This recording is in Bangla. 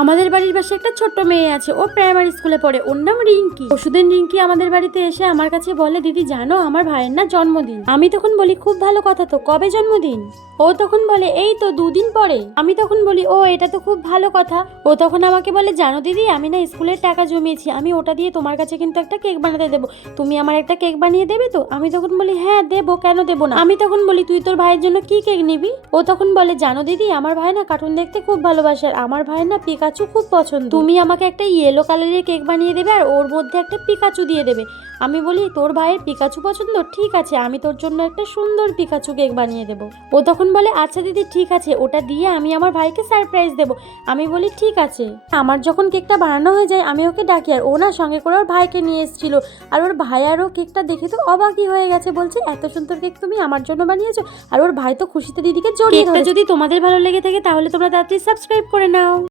আমাদের বাড়ির পাশে একটা ছোট্ট মেয়ে আছে, ও প্রাইমারি স্কুলে পড়ে, ওর নাম রিঙ্কি। পরশুদিন রিঙ্কি আমাদের বাড়িতে এসে আমার কাছে বলে, দিদি জানো আমার ভাইয়ের না জন্মদিন। আমি তখন বলি খুব ভালো কথা তো, কবে জন্মদিন? ও তখন বলে এই তো 2 দিন পরে। আমি তখন বলি ও এটা তো খুব ভালো কথা। ও তখন আমাকে বলে, জানো দিদি আমি না স্কুলের টাকা জমিয়েছি, আমি ওটা দিয়ে তোমার কাছে কিন্তু একটা কেক বানাতে দেবো, তুমি আমার একটা কেক বানিয়ে দেবে তো? আমি তখন বলি হ্যাঁ দেবো, কেন দেবো না। আমি তখন বলি তুই তোর ভাইয়ের জন্য কি কেক নিবি? ও তখন বলে, জানো দিদি আমার ভাই না কার্টুন দেখতে খুব ভালোবাসে, আর আমার ভাই না পিকাচু খুব পছন্দ, তুমি আমাকে একটা ইয়েলো কালারের কেক বানিয়ে দেবে আর ওর মধ্যে একটা পিকাচু দিয়ে দেবে। আমি বলি তোর ভাইয়ের পিকাচু পছন্দ, ঠিক আছে আমি তোর জন্য একটা সুন্দর পিকাচু কেক বানিয়ে দেবো। ও তখন বলে আচ্ছা দিদি ঠিক আছে, ওটা দিয়ে আমি আমার ভাইকে সারপ্রাইজ দেবো। আমি বলি ঠিক আছে। আমার যখন কেকটা বানানো হয়ে যায় আমি ওকে ডাকি, আর ও না সঙ্গে করে ওর ভাইকে নিয়ে এসেছিল, আর ওর ভাই আরও কেকটা দেখে তো অবাকই হয়ে গেছে, বলছে এত সুন্দর কেক তুমি আমার জন্য বানিয়েছো। আর ওর ভাই তো খুশিতে দিদিকে জড়িয়ে ধরেছে। যদি তোমাদের ভালো লেগে থাকে তাহলে তোমরা তাড়াতাড়ি সাবস্ক্রাইব করে নাও।